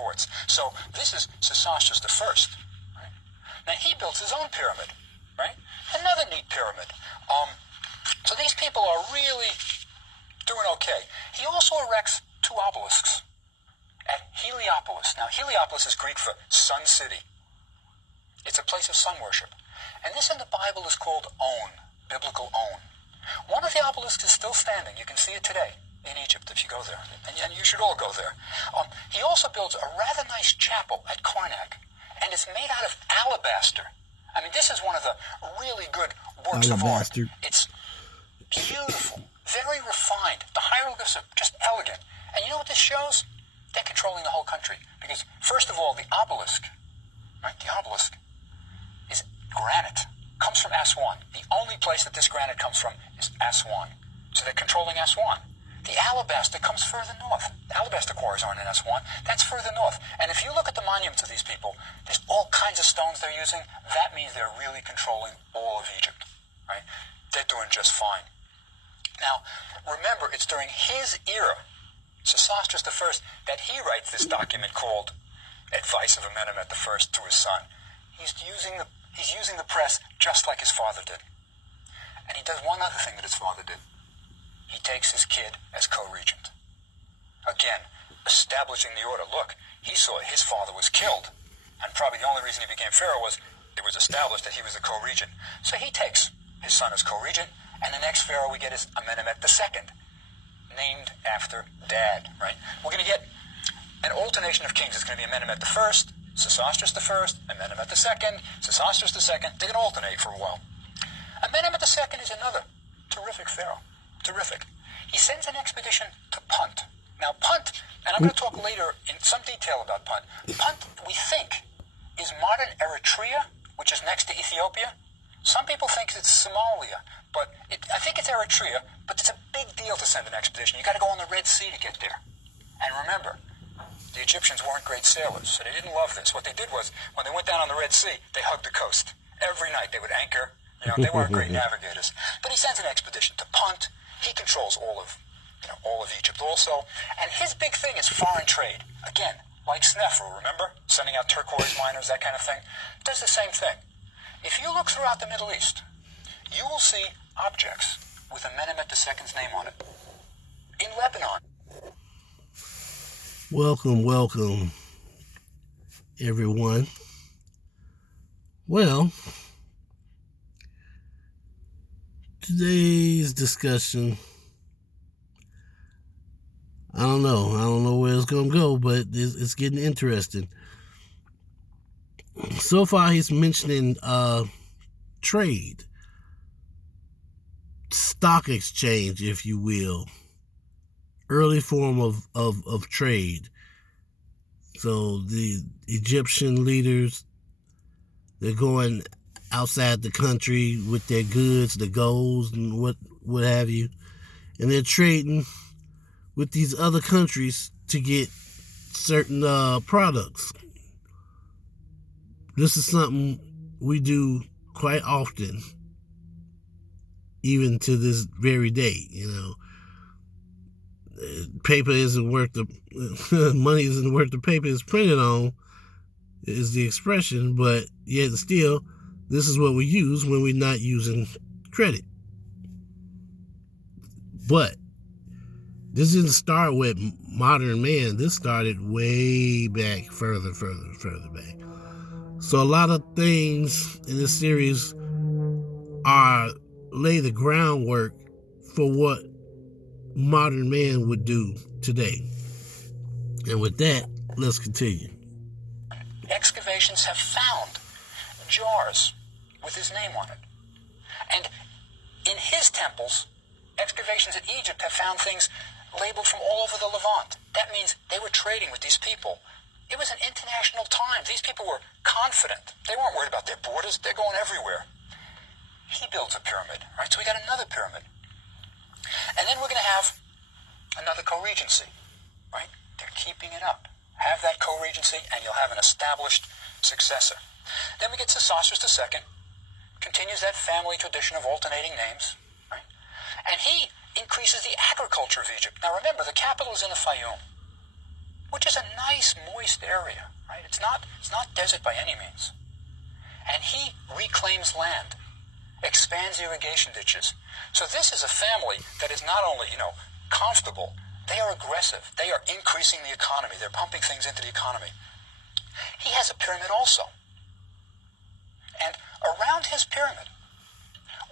forts. So this is Sesostris I. Right? Now he builds his own pyramid, right? Another neat pyramid. So these people are really doing okay. He also erects 2 obelisks at Heliopolis. Now Heliopolis is Greek for Sun City. It's a place of sun worship. And this in the Bible is called On, biblical On. One of the obelisks is still standing. You can see it today in Egypt if you go there. And you should all go there. He also builds a rather nice chapel at Karnak. And it's made out of alabaster. I mean, this is one of the really good works of art. It's beautiful, very refined. The hieroglyphs are just elegant. And you know what this shows? They're controlling the whole country. Because, first of all, the obelisk, right, the obelisk is granite. Comes from Aswan. The only place that this granite comes from is Aswan. So they're controlling Aswan. The alabaster comes further north. The alabaster quarries aren't in Aswan. That's further north. And if you look at the monuments of these people, there's all kinds of stones they're using. That means they're really controlling all of Egypt, right? They're doing just fine. Now, remember, it's during his era, Sesostris I, that he writes this document called Advice of Amenemhet I to his son. He's using the press just like his father did. And he does one other thing that his father did. He takes his kid as co-regent. Again, establishing the order. Look, he saw his father was killed. And probably the only reason he became pharaoh was it was established that he was the co-regent. So he takes his son as co-regent, and the next pharaoh we get is Amenemhet II, named after Dad, right? We're going to get an alternation of kings. It's going to be Amenemhet I, Sesostris I, Amenemhet II, Sesostris II. They're going to alternate for a while. Amenemhet II is another terrific pharaoh. Terrific. He sends an expedition to Punt. Now, Punt, and I'm going to talk later in some detail about Punt. Punt, we think, is modern Eritrea, which is next to Ethiopia. Some people think it's Somalia, but I think it's Eritrea, but it's a big deal to send an expedition. You got to go on the Red Sea to get there. And remember, the Egyptians weren't great sailors, so they didn't love this. What they did was, when they went down on the Red Sea, they hugged the coast. Every night they would anchor. You know, they weren't great navigators. But he sends an expedition to Punt. He controls all of Egypt also. And his big thing is foreign trade. Again, like Snefru, remember? Sending out turquoise miners, that kind of thing. Does the same thing. If you look throughout the Middle East, you will see objects with Amenemhet II's name on it. In Lebanon. Welcome, everyone. Well, today's discussion, I don't know where it's going to go, but it's getting interesting. So far, he's mentioning trade, stock exchange, if you will, early form of trade. So the Egyptian leaders, they're going outside the country with their goods, the golds, and what have you, and they're trading with these other countries to get certain products. This is something we do quite often, even to this very day. You know, paper isn't worth the money isn't worth the paper it's printed on, is the expression, but yet still, this is what we use when we're not using credit. But this didn't start with modern man. This started way back, further back. So a lot of things in this series lay the groundwork for what modern man would do today. And with that, let's continue. Excavations have found jars with his name on it. And in his temples, excavations in Egypt have found things labeled from all over the Levant. That means they were trading with these people. It was an international time. These people were confident. They weren't worried about their borders. They're going everywhere. He builds a pyramid, right? So we got another pyramid. And then we're going to have another co-regency, right? They're keeping it up. Have that co-regency, and you'll have an established successor. Then we get Sesostris II, continues that family tradition of alternating names, right? And he increases the agriculture of Egypt. Now remember, the capital is in the Fayum. which is a nice, moist area, right? It's not desert by any means. And he reclaims land, expands irrigation ditches. So this is a family that is not only, comfortable, they are aggressive. They are increasing the economy. They're pumping things into the economy. He has a pyramid also. And around his pyramid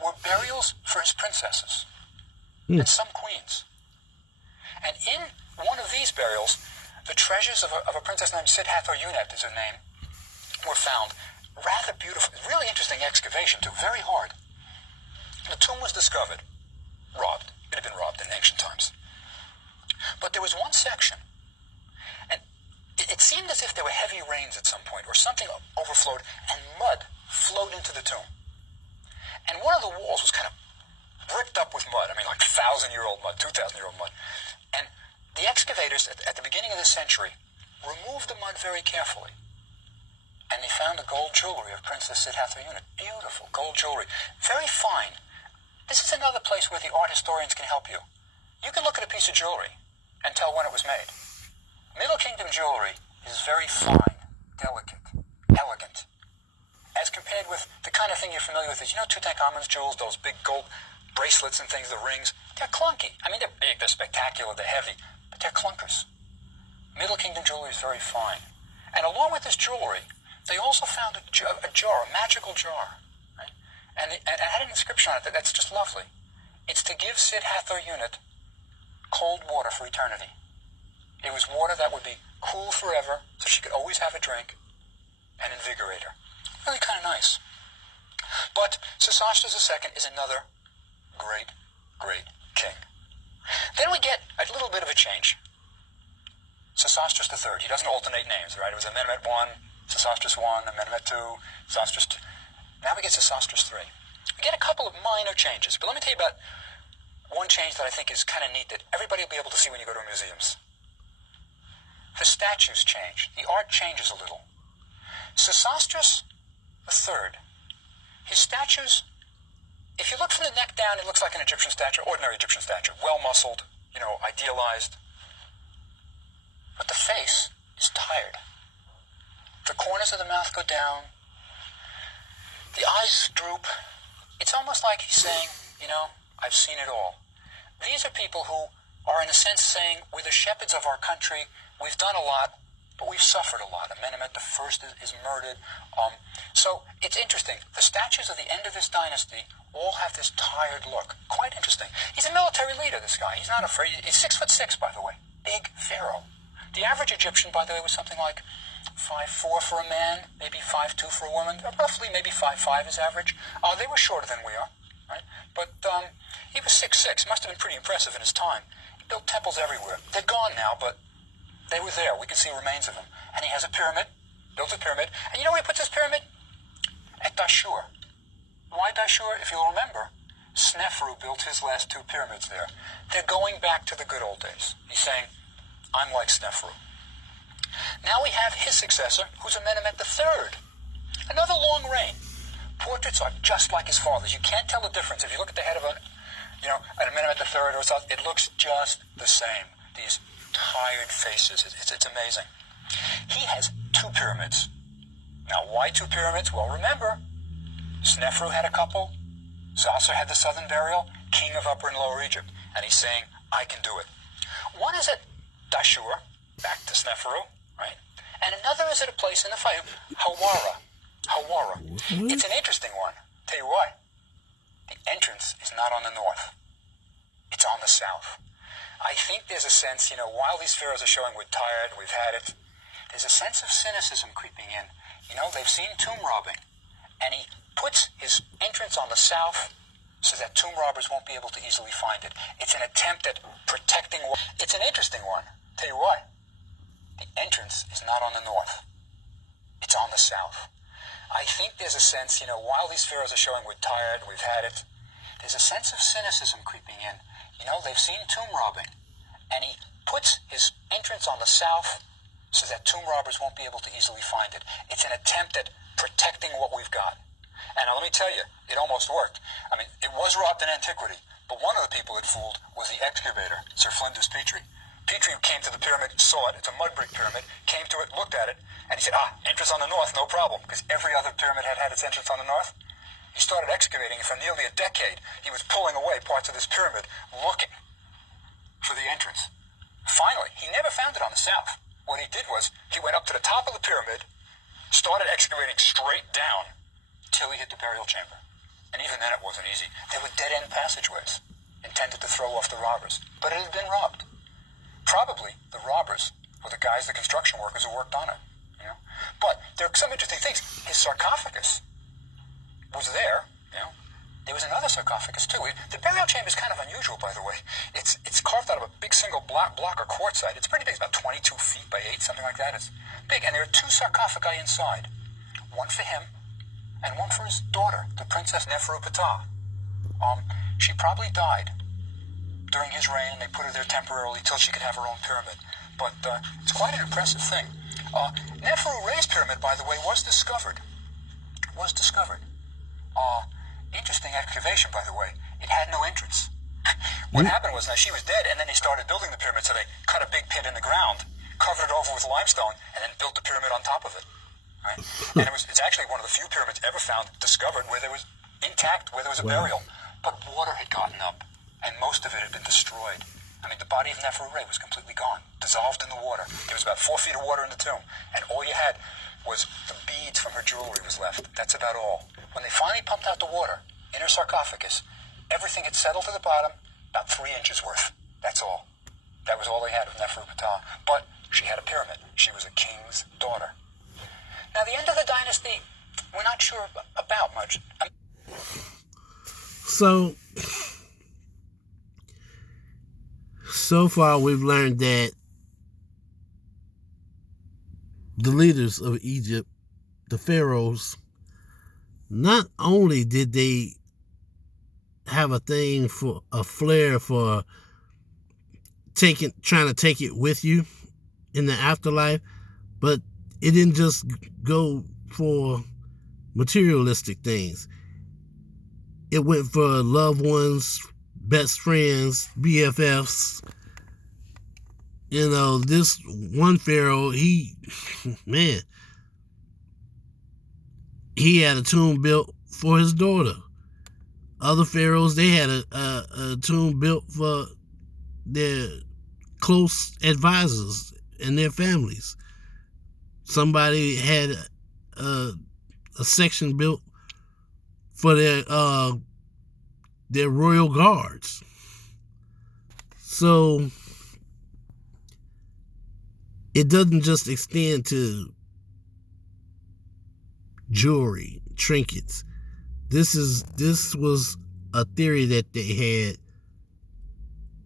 were burials for his princesses and some queens. And in one of these burials, the treasures of a princess named Sithathor-Unet is her name, were found. Rather beautiful, really interesting excavation too, very hard. The tomb was discovered, robbed. It had been robbed in ancient times. But there was one section, and it seemed as if there were heavy rains at some point, or something overflowed, and mud flowed into the tomb. And one of the walls was kind of bricked up with mud. I mean, like 1,000-year-old mud, 2,000-year-old mud. And the excavators at the beginning of this century removed the mud very carefully. And they found the gold jewelry of Princess Sithathor-Unet. Beautiful gold jewelry. Very fine. This is another place where the art historians can help you. You can look at a piece of jewelry and tell when it was made. Middle Kingdom jewelry is very fine, delicate, elegant. As compared with the kind of thing you're familiar with is, Tutankhamun's jewels, those big gold bracelets and things, the rings, they're clunky. I mean, they're big, they're spectacular, they're heavy, but they're clunkers. Middle Kingdom jewelry is very fine. And along with this jewelry, they also found a jar, a magical jar, right? And it had an inscription on it that's just lovely. It's to give Sithathor-Unet cold water for eternity. It was water that would be cool forever, so she could always have a drink and invigorate her. Really kind of nice. But Sesostris II is another great, great king. Then we get a little bit of a change. Sesostris III, he doesn't alternate names, right? It was Amenemhet I, Sesostris I, Amenemhet II, Sesostris II. Now we get Sesostris III. We get a couple of minor changes, but let me tell you about one change that I think is kind of neat that everybody will be able to see when you go to museums. The statues change. The art changes a little. Sesostris III, his statues, if you look from the neck down, it looks like an Egyptian statue, ordinary Egyptian statue, well-muscled, idealized. But the face is tired. The corners of the mouth go down. The eyes droop. It's almost like he's saying, I've seen it all. These are people who are, in a sense, saying, we're the shepherds of our country. We've done a lot, but we've suffered a lot. Amenemhet I is murdered. So it's interesting. The statues of the end of this dynasty all have this tired look. Quite interesting. He's a military leader, this guy. He's not afraid. He's 6'6", by the way. Big pharaoh. The average Egyptian, by the way, was something like 5'4" for a man, maybe 5'2" for a woman, roughly maybe 5'5" is average. They were shorter than we are, right? But he was 6'6", must have been pretty impressive in his time. He built temples everywhere. They're gone now, but they were there. We can see remains of them. And he has a pyramid, built a pyramid. And you know where he puts his pyramid? At Dashur. Why Dashur? If you'll remember, Snefru built his last two pyramids there. They're going back to the good old days. He's saying, I'm like Snefru. Now we have his successor, who's Amenemhet III. Another long reign. Portraits are just like his father's. You can't tell the difference. If you look at the head of an Amenemhet III or something, it looks just the same. These tired faces. It's amazing. He has two pyramids. Now, why two pyramids? Well, remember, Snefru had a couple. Zasser had the southern burial, king of Upper and Lower Egypt. And he's saying, I can do it. One is at Dashur, back to Snefru, right? And another is at a place in the Fayum, Hawara. It's an interesting one. Tell you why. The entrance is not on the north. It's on the south. I think there's a sense, while these pharaohs are showing we're tired, we've had it, there's a sense of cynicism creeping in. They've seen tomb robbing. And he puts his entrance on the south so that tomb robbers won't be able to easily find it. It's an attempt at protecting. It's an interesting one. Tell you why. The entrance is not on the north. It's on the south. I think there's a sense, while these pharaohs are showing we're tired, we've had it, there's a sense of cynicism creeping in. They've seen tomb robbing. And he puts his entrance on the south so that tomb robbers won't be able to easily find it. It's an attempt at protecting what we've got. And now let me tell you, it almost worked. I mean, it was robbed in antiquity, but one of the people it fooled was the excavator, Sir Flinders Petrie. Petrie came to the pyramid, saw it, it's a mud brick pyramid, came to it, looked at it, and he said, entrance on the north, no problem, because every other pyramid had its entrance on the north. He started excavating, and for nearly a decade, he was pulling away parts of this pyramid, looking for the entrance. Finally, he never found it on the south. What he did was, he went up to the top of the pyramid, started excavating straight down, till he hit the burial chamber. And even then it wasn't easy. There were dead-end passageways, intended to throw off the robbers, but it had been robbed. Probably the robbers were the guys, the construction workers who worked on it. You know? But there are some interesting things. His sarcophagus was there. You know? There was another sarcophagus too. The burial chamber is kind of unusual, by the way. It's carved out of a big single block of quartzite. It's pretty big. It's about 22 feet by 8, something like that. It's big, and there are 2 sarcophagi inside. One for him, and one for his daughter, the Princess Neferuptah. She probably died during his reign. They put her there temporarily till she could have her own pyramid. But it's quite an impressive thing. Neferu Re's pyramid, by the way, was discovered. Interesting excavation, by the way. It had no entrance. What happened was, now she was dead, and then they started building the pyramid, so they cut a big pit in the ground, covered it over with limestone, and then built the pyramid on top of it. Right? And it's actually one of the few pyramids ever found, discovered, where there was intact, where there was a burial. But water had gotten up, and most of it had been destroyed. I mean, the body of Neferu Re was completely gone, dissolved in the water. There was about 4 feet of water in the tomb, and all you had was the beads from her jewelry was left. That's about all. When they finally pumped out the water in her sarcophagus, everything had settled to the bottom, about 3 inches worth. That's all. That was all they had of Neferuptah. But she had a pyramid. She was a king's daughter. Now, the end of the dynasty, we're not sure about much. So far we've learned that the leaders of Egypt, the pharaohs, not only did they have a flair for trying to take it with you in the afterlife, but it didn't just go for materialistic things. It went for loved ones, best friends, BFFs. You know, this one pharaoh, he had a tomb built for his daughter. Other pharaohs, they had a tomb built for their close advisors and their families. Somebody had a section built for their royal guards. So it doesn't just extend to jewelry, trinkets. This was a theory that they had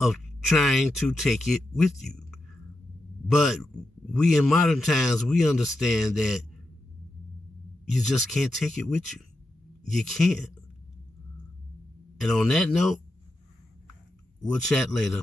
of trying to take it with you. But we in modern times, we understand that you just can't take it with you. You can't. And on that note, we'll chat later.